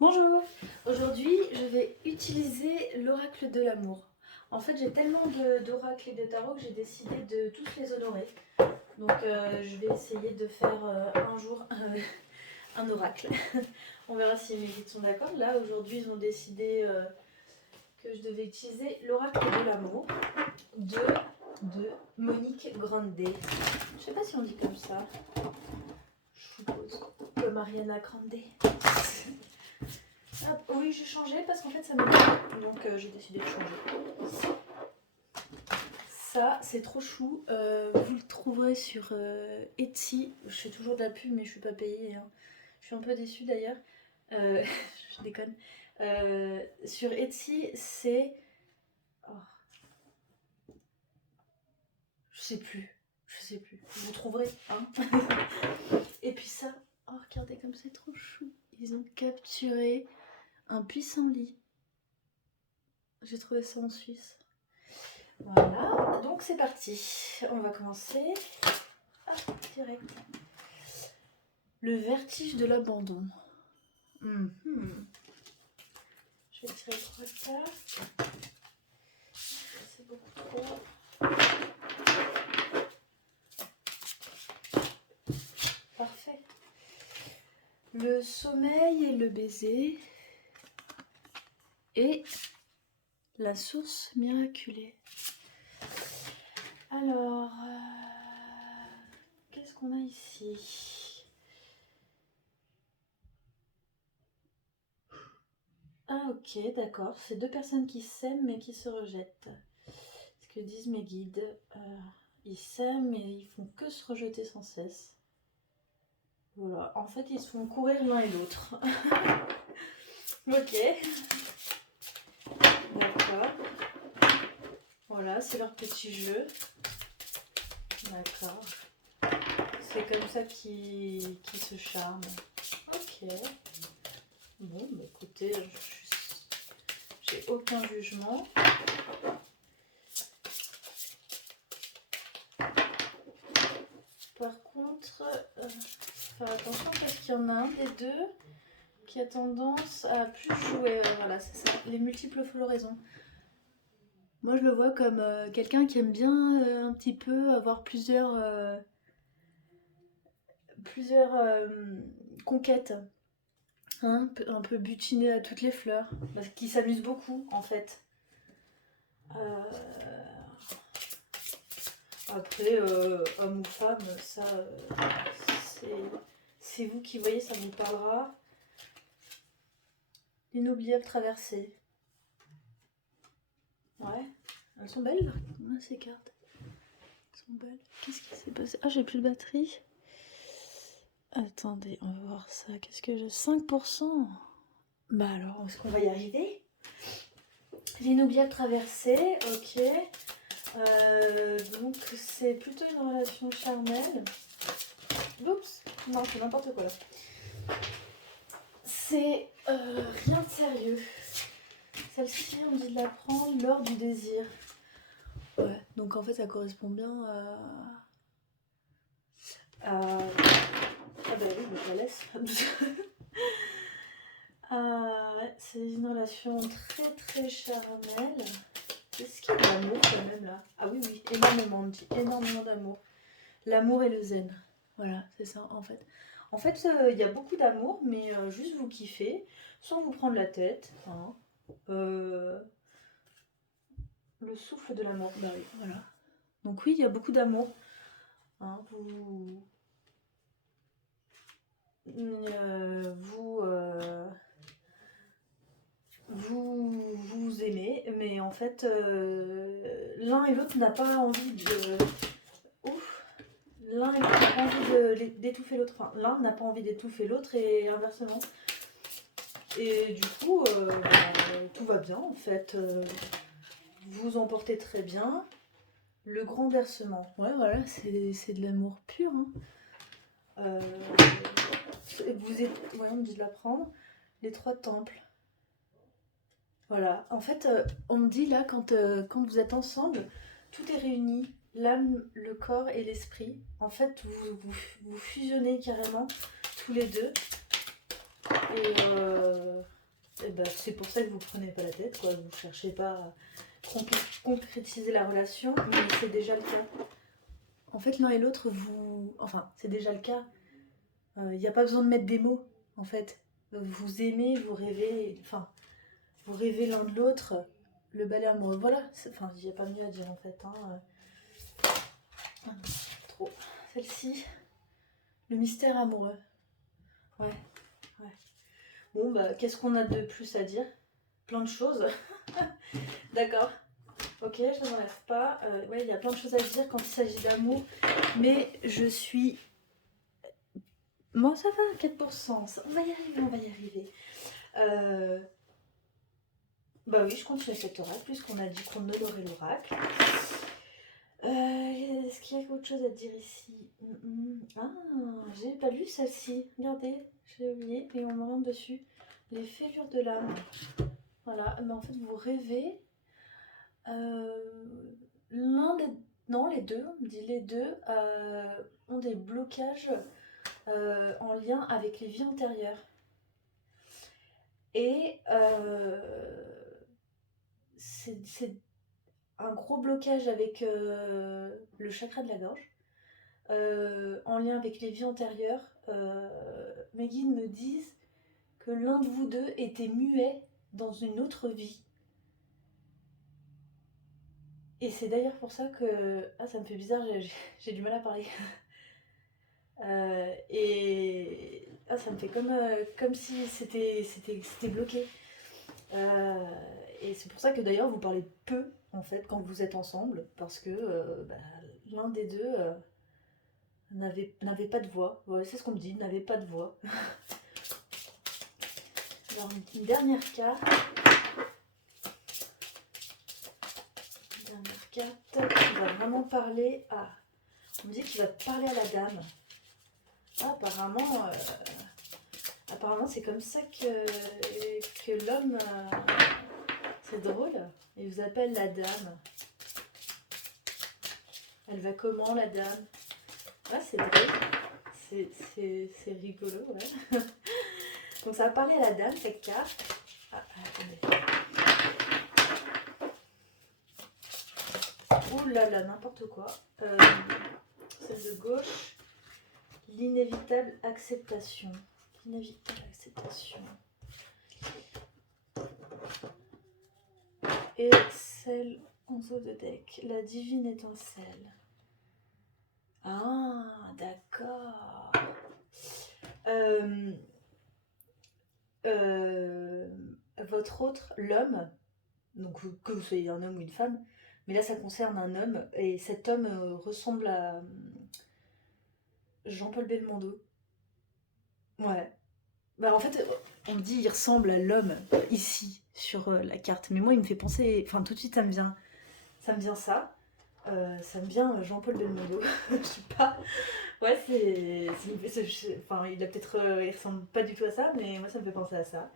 Bonjour, aujourd'hui je vais utiliser l'oracle de l'amour. En fait j'ai tellement d'oracles et de tarot que j'ai décidé de tous les honorer. Donc je vais essayer de faire un jour un oracle. On verra si mes guides sont d'accord. Là aujourd'hui ils ont décidé que je devais utiliser l'oracle de l'amour de Monique Grande. Je sais pas si on dit comme ça. Je suppose. Comme Ariana Grande. Hop, oui, j'ai changé parce qu'en fait ça m'énerve, donc j'ai décidé de changer. Ça, c'est trop chou. Vous le trouverez sur Etsy. Je fais toujours de la pub, mais je suis pas payée, hein. Je suis un peu déçue d'ailleurs. Je déconne. Sur Etsy, c'est. Oh, je sais plus. Je sais plus. Vous trouverez, hein. Et puis ça, oh, regardez comme c'est trop chou. Ils ont capturé un puissant lit. J'ai trouvé ça en Suisse. Voilà, donc c'est parti. On va commencer. Hop, direct. Le vertige de l'abandon. Je vais tirer 3 cartes. C'est beaucoup trop. Parfait. Le sommeil et le baiser. Et la source miraculée. Alors, qu'est-ce qu'on a ici? Ah ok, d'accord. C'est deux personnes qui s'aiment mais qui se rejettent. Ce que disent mes guides. Ils s'aiment mais ils font que se rejeter sans cesse. Voilà, en fait ils se font courir l'un et l'autre. Ok. D'accord. Voilà, c'est leur petit jeu. D'accord. C'est comme ça qu'ils se charment. Ok. Bon, bah écoutez, j'ai aucun jugement. Par contre, faire attention parce qu'il y en a un des deux qui a tendance à plus jouer. Voilà, c'est ça, les multiples floraisons. Moi, je le vois comme quelqu'un qui aime bien un petit peu avoir plusieurs conquêtes. Hein, un peu butiner à toutes les fleurs. Parce qu'il s'amuse beaucoup, en fait. Après, homme ou femme, ça, c'est vous qui voyez, ça vous parlera. L'inoubliable traversée. Ouais, elles sont belles, ces cartes. Elles sont belles. Qu'est-ce qui s'est passé? Ah, j'ai plus de batterie. Attendez, on va voir ça. Qu'est-ce que j'ai? 5%. Bah alors, est-ce qu'on va y arriver? L'inoubliable traversée, ok. Donc c'est plutôt une relation charnelle. Oups, non, c'est n'importe quoi là. C'est rien de sérieux. Celle-ci, on me dit de la prendre lors du désir. Ouais, donc en fait ça correspond bien à... Ah bah oui, je la laisse. Ouais, c'est une relation très très charnelle. Est-ce qu'il y a de l'amour quand même là? Ah oui, oui, énormément, on dit énormément d'amour. L'amour et le zen. Voilà, c'est ça en fait. En fait, il y a beaucoup d'amour, mais juste vous kiffez, sans vous prendre la tête. Hein. Le souffle de la mort, bah oui, voilà. Donc oui, il y a beaucoup d'amour. Hein, vous aimez, mais en fait, l'un et l'autre n'a pas envie de... Ouf. L'un et l'autre n'a pas envie d'étouffer l'autre. Enfin, l'un n'a pas envie d'étouffer l'autre et inversement. Et du coup, tout va bien en fait. Vous en portez très bien. Le grand versement. Ouais, voilà, c'est de l'amour pur. Hein. Vous êtes... Ouais, on me dit de la prendre. Les 3 temples. Voilà. En fait, on me dit là, quand vous êtes ensemble, tout est réuni. L'âme, le corps et l'esprit. En fait, vous fusionnez carrément tous les deux. Et bah, c'est pour ça que vous prenez pas la tête, quoi. Vous cherchez pas à concrétiser la relation, mais c'est déjà le cas. En fait, l'un et l'autre, vous... Enfin, c'est déjà le cas. Il n'y a pas besoin de mettre des mots, en fait. Vous aimez, vous rêvez, enfin, vous rêvez l'un de l'autre. Le balai amoureux, voilà. Enfin, il n'y a pas mieux à dire, en fait. Hein. Trop. Celle-ci, le mystère amoureux. Ouais, ouais. Bon, bah, qu'est-ce qu'on a de plus à dire? Plein de choses. D'accord. Ok, je ne m'enlève pas. Ouais, il y a plein de choses à dire quand il s'agit d'amour. Mais je suis... Bon, ça va, 4%. On va y arriver, on va y arriver. Bah oui, je continue cet oracle, puisqu'on a dit qu'on honorait l'oracle. Est-ce qu'il y a autre chose à dire ici? Ah, j'ai pas lu celle-ci. Regardez, j'ai oublié, et on me rend dessus. Les fêlures de l'âme. Voilà, mais en fait, vous rêvez. L'un des... Non, les deux, on me dit les deux, ont des blocages en lien avec les vies antérieures. Et c'est un gros blocage avec le chakra de la gorge, en lien avec les vies antérieures. Mes guides me disent que l'un de vous deux était muet dans une autre vie. Et c'est d'ailleurs pour ça que... Ah, ça me fait bizarre, j'ai du mal à parler. Et ça me fait comme si c'était bloqué. Et c'est pour ça que d'ailleurs vous parlez peu en fait quand vous êtes ensemble, parce que l'un des deux n'avait pas de voix. Ouais, c'est ce qu'on me dit, n'avait pas de voix. Alors une dernière carte. Dernière carte qui va vraiment parler à... On me dit qu'il va parler à la dame. Ah, apparemment c'est comme ça que l'homme... c'est drôle. Il vous appelle la dame. Elle va comment, la dame? Ah, c'est drôle. C'est rigolo, ouais. Donc ça va parler à la dame, cette carte. Ah, attendez. Ouh là là, n'importe quoi. Celle de gauche. L'inévitable acceptation. L'inévitable acceptation. Et celle en haut de deck. La divine étincelle. Ah, d'accord. Votre autre, l'homme, donc que vous soyez un homme ou une femme, mais là ça concerne un homme, et cet homme ressemble à Jean-Paul Belmondo. Ouais. Bah en fait, on me dit il ressemble à l'homme ici sur la carte, mais moi il me fait penser, enfin tout de suite ça me vient ça. Ça me vient Jean-Paul Belmondo. Je sais pas. Ouais, enfin, il a peut-être, il ressemble pas du tout à ça, mais moi ça me fait penser à ça.